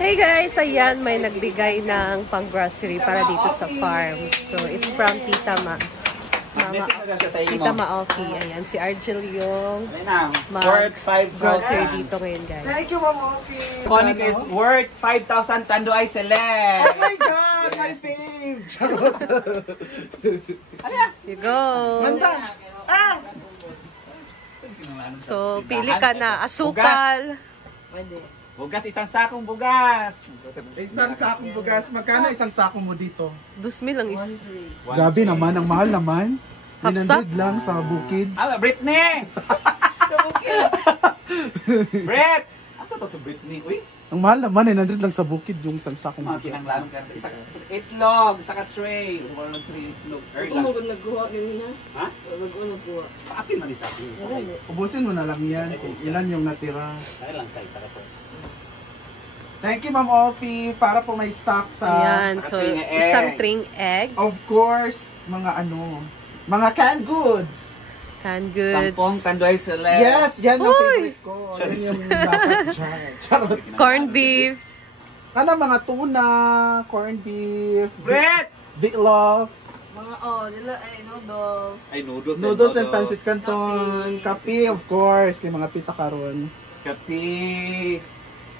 Hey guys, ayan, may nagbigay ng pang-grocery para dito sa farm. So, it's from Tita Ma. Tita Maoki. Ayan, si Argel yung worth 5,000. Grocery dito ngayon, guys. Thank you, Maoki. Monica is worth 5,000 Tanduay Select. Oh my God, my fave. Charot. You go. So, pili ka na. Asukal. Bugas, isang sakong bugas. Isang sakong bugas. Magkano isang sako mo dito? 2,000 lang is. Grabe naman, ang mahal naman. Hapsa? 900 lang sa bukid. Britney! Brit! Ano to sa Britney? Uy! Ang mahal naman, 900 lang sa bukid yung isang sakong Mga bugas. kinanglanong ka. Itlog, saka tray. Wala ng tray itlog. Kung nagkuha nyo na? Ha? Nagkuha. Paapin man isa. Ubusin mo na lang yan. Ilan yung natira. Dahil lang sa isa ka po. Thank you, Ma'am Ofi, para po may stock sa... Ayan, so isang tring egg. Of course, mga mga canned goods. Canned goods. 10 Tanduay Select. Yes, yan ang Uy! favorite ko. Yan yung dapat dyan. Charot. Corned beef. Mga tuna, corned beef, Brit! meatloaf, Mga nila ay noodles. Ay, noodles. noodles and pancit canton, kape, of course, kay mga pita karon. Kape.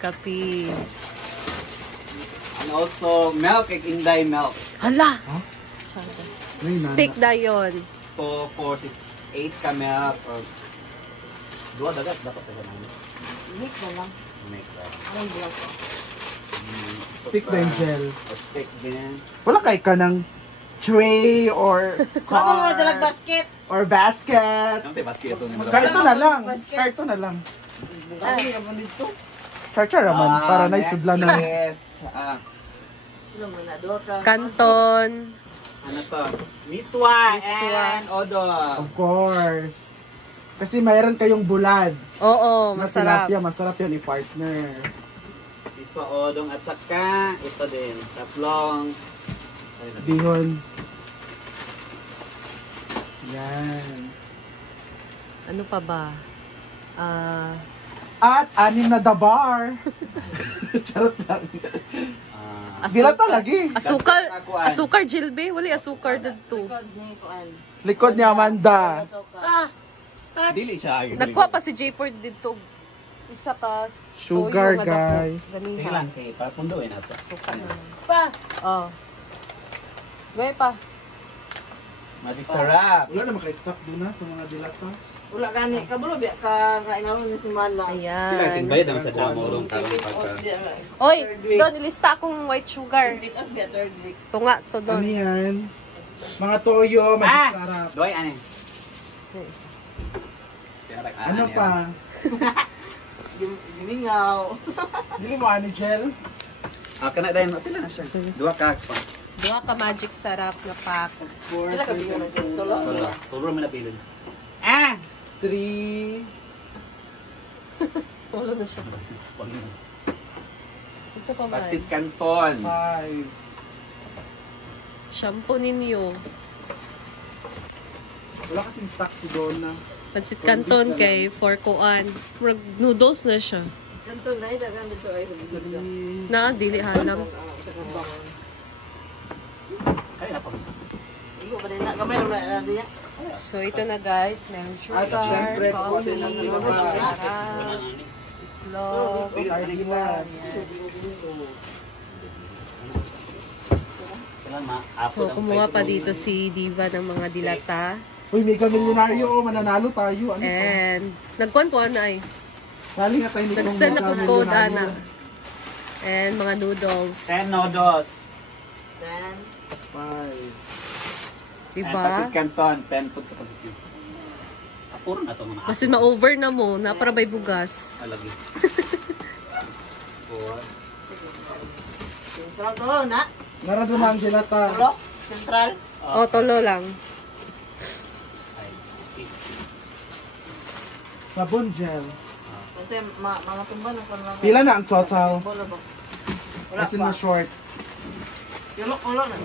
Kape. And also, milk, egg Inday milk. Hala! Huh? Tsada. Ay, Steak na yun. 2, 4, 6, 8 ka milk. Or... Dua dagat, dapat ito namin. Mix na lang. Mix. Anong block? Stick din, gel. Stick din. Wala kay ka ng tray or Baka mo na car dalag basket. or basket. Ang basket ito. Karto na lang. Karto na lang. Ano yung mo dito? Charcha raman, para na isudla na. Yes. Ano mo na, doon ka. Canton. Ano to? Miswa Miswa. and Odo. Of course. Kasi mayroon kayong bulad. Oo, Na masarap. tilapia, masarap yan i-partner. Miswa Odong at saka ito din. Tatlong. Bihon. Yan. Ano pa ba? At 6 na dabar. Charot lang. Dilata lagi. Asukal. Asukar, Jilbe. Wali asukar dito. Likod ni Amanda. Dili siya. Nagkuha pa si J-Ford dito. Isa kas. Sugar, toyo nga guys. dako. Ganihan. Sige lang kay para punduin nato. Suka na. Pa! Oh. Gaya pa. Magic sarap. Wala naman kay-stock doon na sa mga dilata. Wala gani. Kabulo biya ka kainaron ni si Mala. Sila Ayan. bayad naman sa damo ron karon pagka. Oy, doon ilista akong white sugar. Bitas biya third week. Tunga to Ano doon. yan? Mga toyo, magic sarap. Doy ani. Ano pa? Gimingaw. Dili mo ani gel? Kana dayon pila na siya. Duha ka pa. Duha ka magic sarap na pack. Wala ka biyo ng tulo. Tulo man na pilon. 3. Wala na siya. Isa pa man. Patsit Canton. 5. Shampoo ninyo. Wala kasing stock si Donna. Pansit Canton kay for kuan. Noodles na siya. Kanto na dagan dito ay sa Na, dili hanam. Kaya na pa. Igo pa din na kamay na diya. So ito na guys, meron At sugar, syempre, coffee, kuha din ng sarap, itlog, sardinas. So kumuha pa dito si Diva ng mga dilata. Uy, mega milyonaryo, mananalo tayo. Ano to? And nagkuhan na ay. Sali nga tayo nitong Nag-send na mega po code milyonaryo. ana. And mga noodles. 10 noodles. Dan. 5. Diba? Patsit Canton 10 pud ka pagki. Puro na to mga. Kasi ma-over na mo, na para may bugas. Alagi. 4. Central to na. Narado na ang dilata. Tulo. Central. O, tolo lang. 5, 6. Sabon gel. Kasi mga tumba na pa. Pila na ang total? Wala ba? Wala Kasi pa. na short. Ulo na.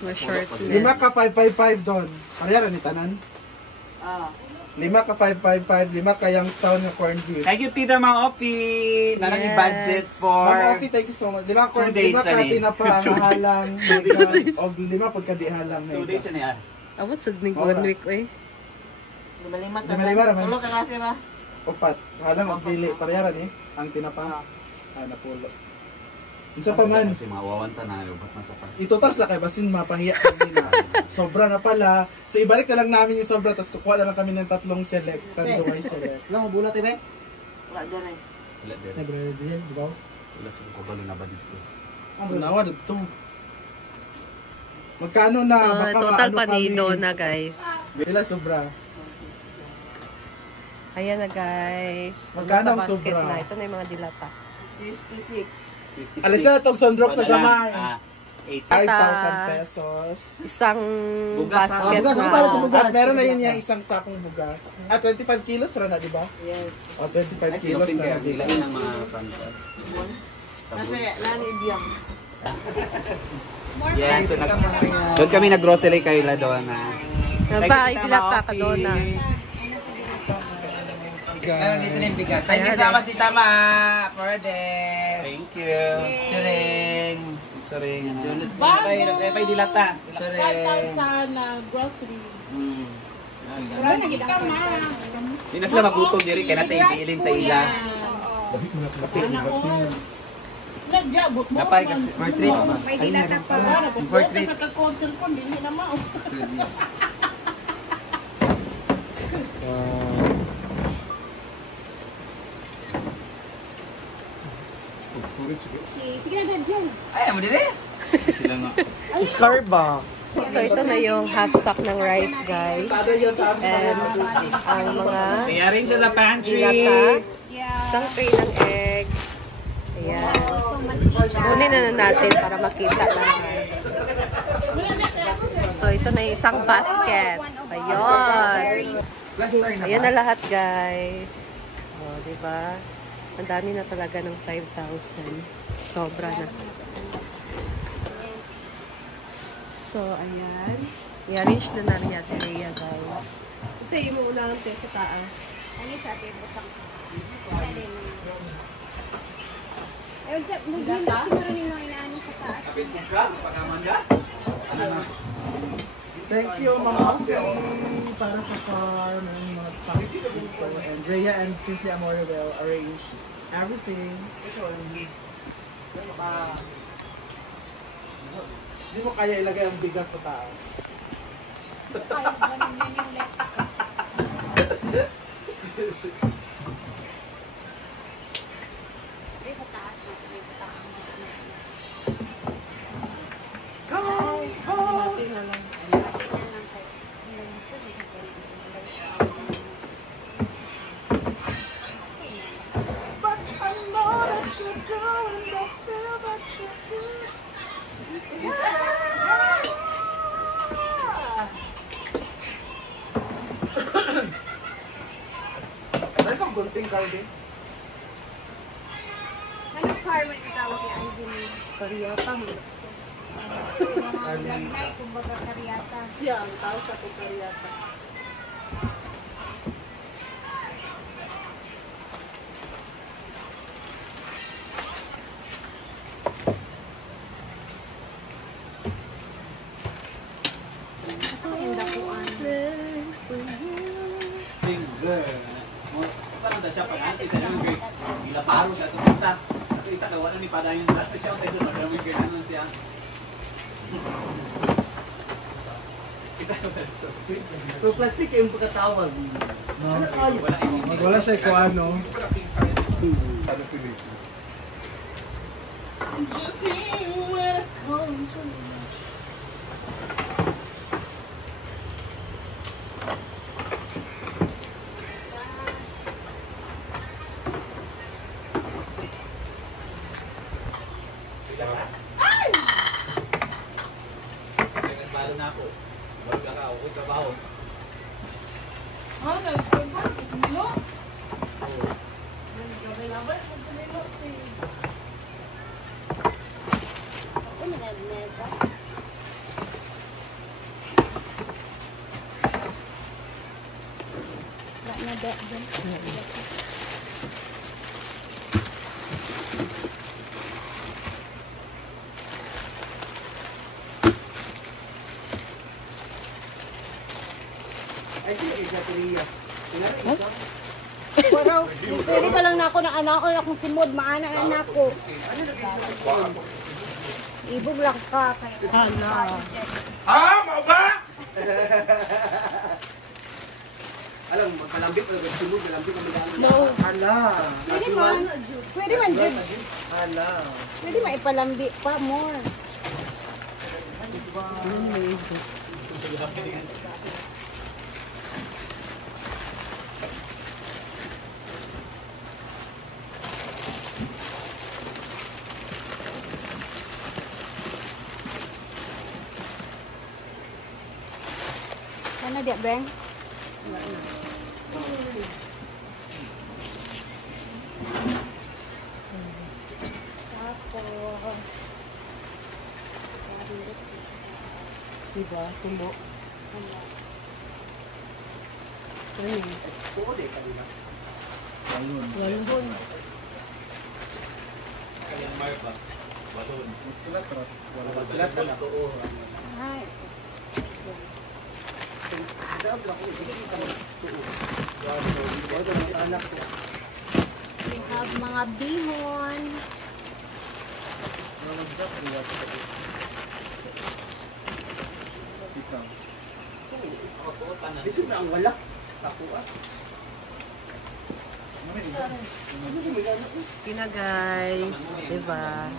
Ma-shortness. 5 ka 555 doon. Parehara ni tanan. 5 ka 555, 5 ka Youngstown na corned beef. Thank you, Tita Mang Opi. Nalagi budget for... Ma'am Ofi, thank you so much. 5 corned 2 days 5 ka na ni. tinapa 2 days. halang. 2 days. O 5 pud ka di halang. 2 days siya niya. Abot sa ning Ora. 1 week eh. Lima ka. Lima raman. Tulo ka kasi ba? Upat. Halang og dili pareharan ni ang tinapa. Napulo. Unsa pa man? Kasi mga wawanta na, ubat na sa pa. Itotal sa kay basin mapahiya kami na. Sobra na pala. So ibalik na lang namin yung sobra tapos kukuha na lang kami ng 3 select, tanduay select. Lang bulat eh. Wala dyan eh. Wala din. Nabre din, di ba? Wala sa kabalo na ba dito. Nawa dito. Magkano na? So, Baka total maano panito kami. na guys. Bila sobra. Ayan na guys. So, Magkano nasa ang basket sobra? na. Ito na yung mga dilata. 56. 56. Alis na itong sundrox na gamay. 5,000 pesos. Isang Bugas, basket bugas, na. para sa bugas. At meron na yun yung isang sakong bugas. 25 kilos ra na, di ba? Yes. O, 25 kilos Sinopin na. kaya, bilain ng mga pantas. Kasi nanibiyang. Yes, so doon kami nag-grocery kayo la doon na. Nabay, dilata ka doon na. Dito na yung bigas. Thank you so much si Tama for this. Thank you. Chiring. Sorry. Napay dilata. Chiring. Sana grocery. Di na sila magutom diri kaya natin ipiilin sa ila. Nagjabot mo. Napay kasi. For treat. May dilata pa. For treat. Sa kag-console ko, hindi na mao. Sige na, Dad, dyan. Ay, mo dire. Sila nga. So, ito na yung half sack ng rice guys. And ang mga I-arrange siya sa pantry. dilata. Isang tray ng egg. Ayan. Kunin na natin para makita lahat. So, ito na yung isang basket. Ayun. Ayan na lahat, guys. O, diba? Ang dami na talaga ng 5,000. Sobra na. So, ayan. I-arrange na namin yung area, guys. Kasi yung muna lang tayo sa taas. Ano sa atin? Ayun, maganda siguro nyo inaano sa taas. Thank you, Mama Oxy, para sa farm and mga spaghetti dito. And Rhea and Cynthia Amore will arrange everything. Hindi mo kaya ilagay ang bigas sa taas. Natin na lang. Ano isang gunting, Cardi? Ano car mo itawag yung Anjini? Kariyata mo. Lagnay, kumbaga karyata. Siya, ang tao sa kariyata. Yung dakuan. Finger. Parang siya pag anti sa yung grade. Ilaparo siya ito basta. Ito isa ka wala ni padayon sa siya tayo sa madaming grade ano siya. Pero plastic yung pagkatawag. Wala siya kung ano. Nagpalo na ako. Wag ka ako trabaho. Pero, pwede pa lang na ako na anak ko akong simod, maana anak ko. Ibog lang ka. Alam, kalambit na nagsulog, kalambit na magdaan. No. Hala. Pwede man, Jud. Hala. Pwede maipalambi pa more. Ano dia, Beng? Tapos, Diba? Tumo. Walon. Kaya mark ba? Balon. Sulat ro. Sulat ka na. ay, we have mga bihon. Lisod na ang wala. Tapuan. Kina guys, diba?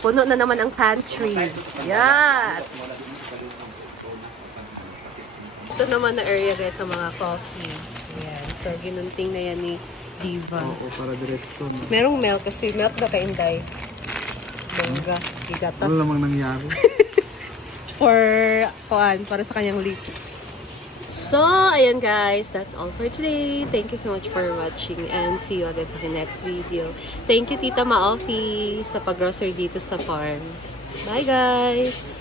Puno na naman ang pantry. Yan! Ito naman na area guys sa mga coffee. Ayan. So, ginunting na yan ni Diva. Oo, para diretso. Merong milk kasi milk na kainday. Bongga. Igatas. Ano namang nangyari? Para sa kanyang lips. So, ayan guys, that's all for today. Thank you so much for watching and see you again sa next video. Thank you Tita Maofi sa pag-grocery dito sa farm. Bye guys!